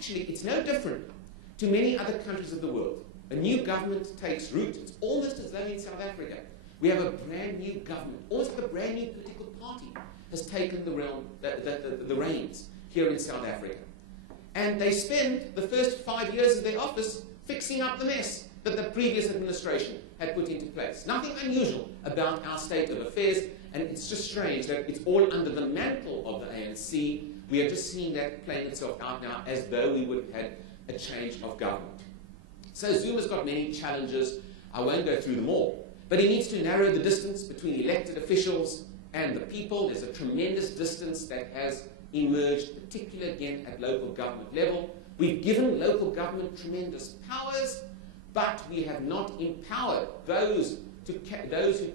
actually, it's no different to many other countries of the world. A new government takes root. It's almost as though in South Africa we have a brand new government, almost like a brand new political party has taken the reins here in South Africa. And they spend the first 5 years of their office fixing up the mess that the previous administration had put into place. Nothing unusual about our state of affairs, and it's just strange that it's all under the mantle of the ANC. We are just seeing that playing itself out now as though we would have had a change of government. So Zuma's got many challenges. I won't go through them all. But he needs to narrow the distance between elected officials and the people. There's a tremendous distance that has emerged, particularly again at local government level. We've given local government tremendous powers, but we have not empowered those who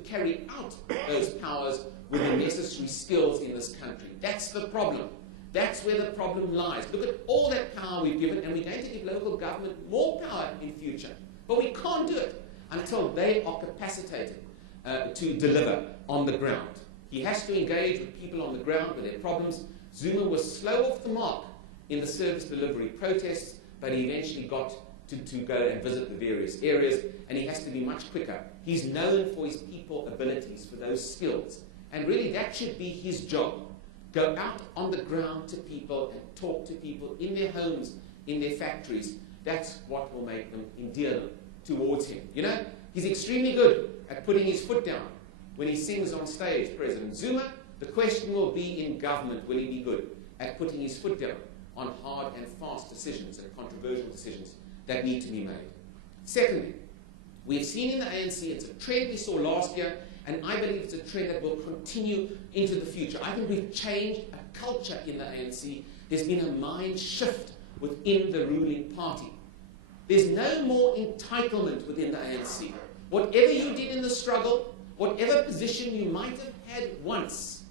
carry out those powers with the necessary skills in this country. That's the problem. That's where the problem lies. Look at all that power we've given, and we're going to give local government more power in future. But we can't do it until they are capacitated to deliver on the ground. He has to engage with people on the ground with their problems. Zuma was slow off the mark in the service delivery protests, but he eventually got to go and visit the various areas, and he has to be much quicker. He's known for his people abilities, for those skills, and really that should be his job. Go out on the ground to people and talk to people in their homes, in their factories. That's what will make them endear them towards him. You know, he's extremely good at putting his foot down when he sings on stage, President Zuma. The question will be in government, will he be good at putting his foot down on hard and fast decisions and controversial decisions that need to be made. Secondly, we've seen in the ANC, it's a trend we saw last year, and I believe it's a trend that will continue into the future. I think we've changed a culture in the ANC. There's been a mind shift within the ruling party. There's no more entitlement within the ANC. Whatever you did in the struggle, whatever position you might have had once,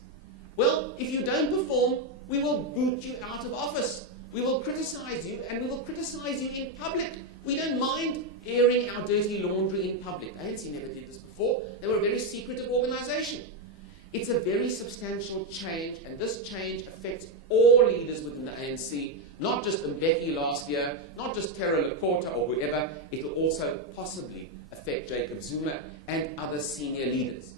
well, if you don't perform, we will boot you out of office. We will criticize you, and we will criticize you in public. We don't mind airing our dirty laundry in public. The ANC never did this before. They were a very secretive organization. It's a very substantial change, and this change affects all leaders within the ANC, not just Mbeki last year, not just Terra Lekota or whoever. It will also possibly affect Jacob Zuma and other senior leaders.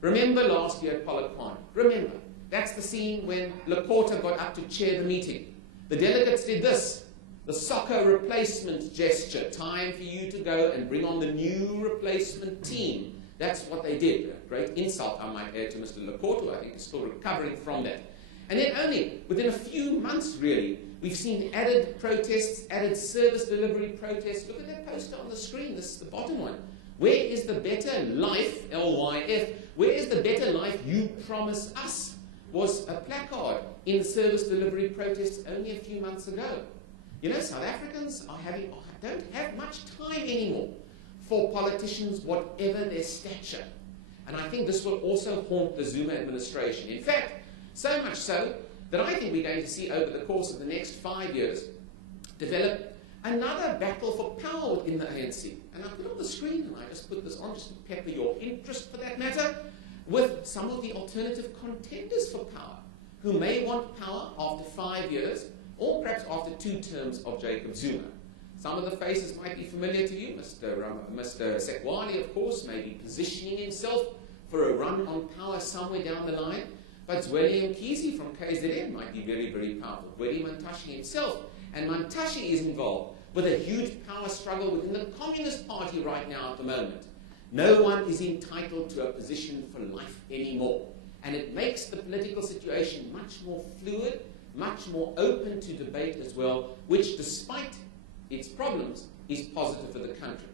Remember last year at Polokwane. Remember, that's the scene when Lekota got up to chair the meeting. The delegates did this, the soccer replacement gesture. Time for you to go and bring on the new replacement team. That's what they did. A great insult, I might add, to Mr. Lekota. I think he's still recovering from that. And then only within a few months, really, we've seen added protests, added service delivery protests. Look at that poster on the screen. This is the bottom one. Where is the better life, LYF? Where is the better life you promise us? Was a placard in the service delivery protests only a few months ago. You know, South Africans don't have much time anymore for politicians, whatever their stature. And I think this will also haunt the Zuma administration. In fact, so much so that I think we're going to see over the course of the next 5 years develop another battle for power within the ANC. And I put on the screen, and I just put this on just to pepper your interest for that matter, with some of the alternative contenders for power, who may want power after 5 years, or perhaps after 2 terms of Jacob Zuma. Some of the faces might be familiar to you. Mr. Sekwali, of course, may be positioning himself for a run on power somewhere down the line. But Zweli Mkhize from KZN might be very, very powerful. Zweli Mantashe himself. And Mantashe is involved with a huge power struggle within the Communist Party right now at the moment. No one is entitled to a position for life anymore. And it makes the political situation much more fluid, much more open to debate as well, which, despite its problems, is positive for the country.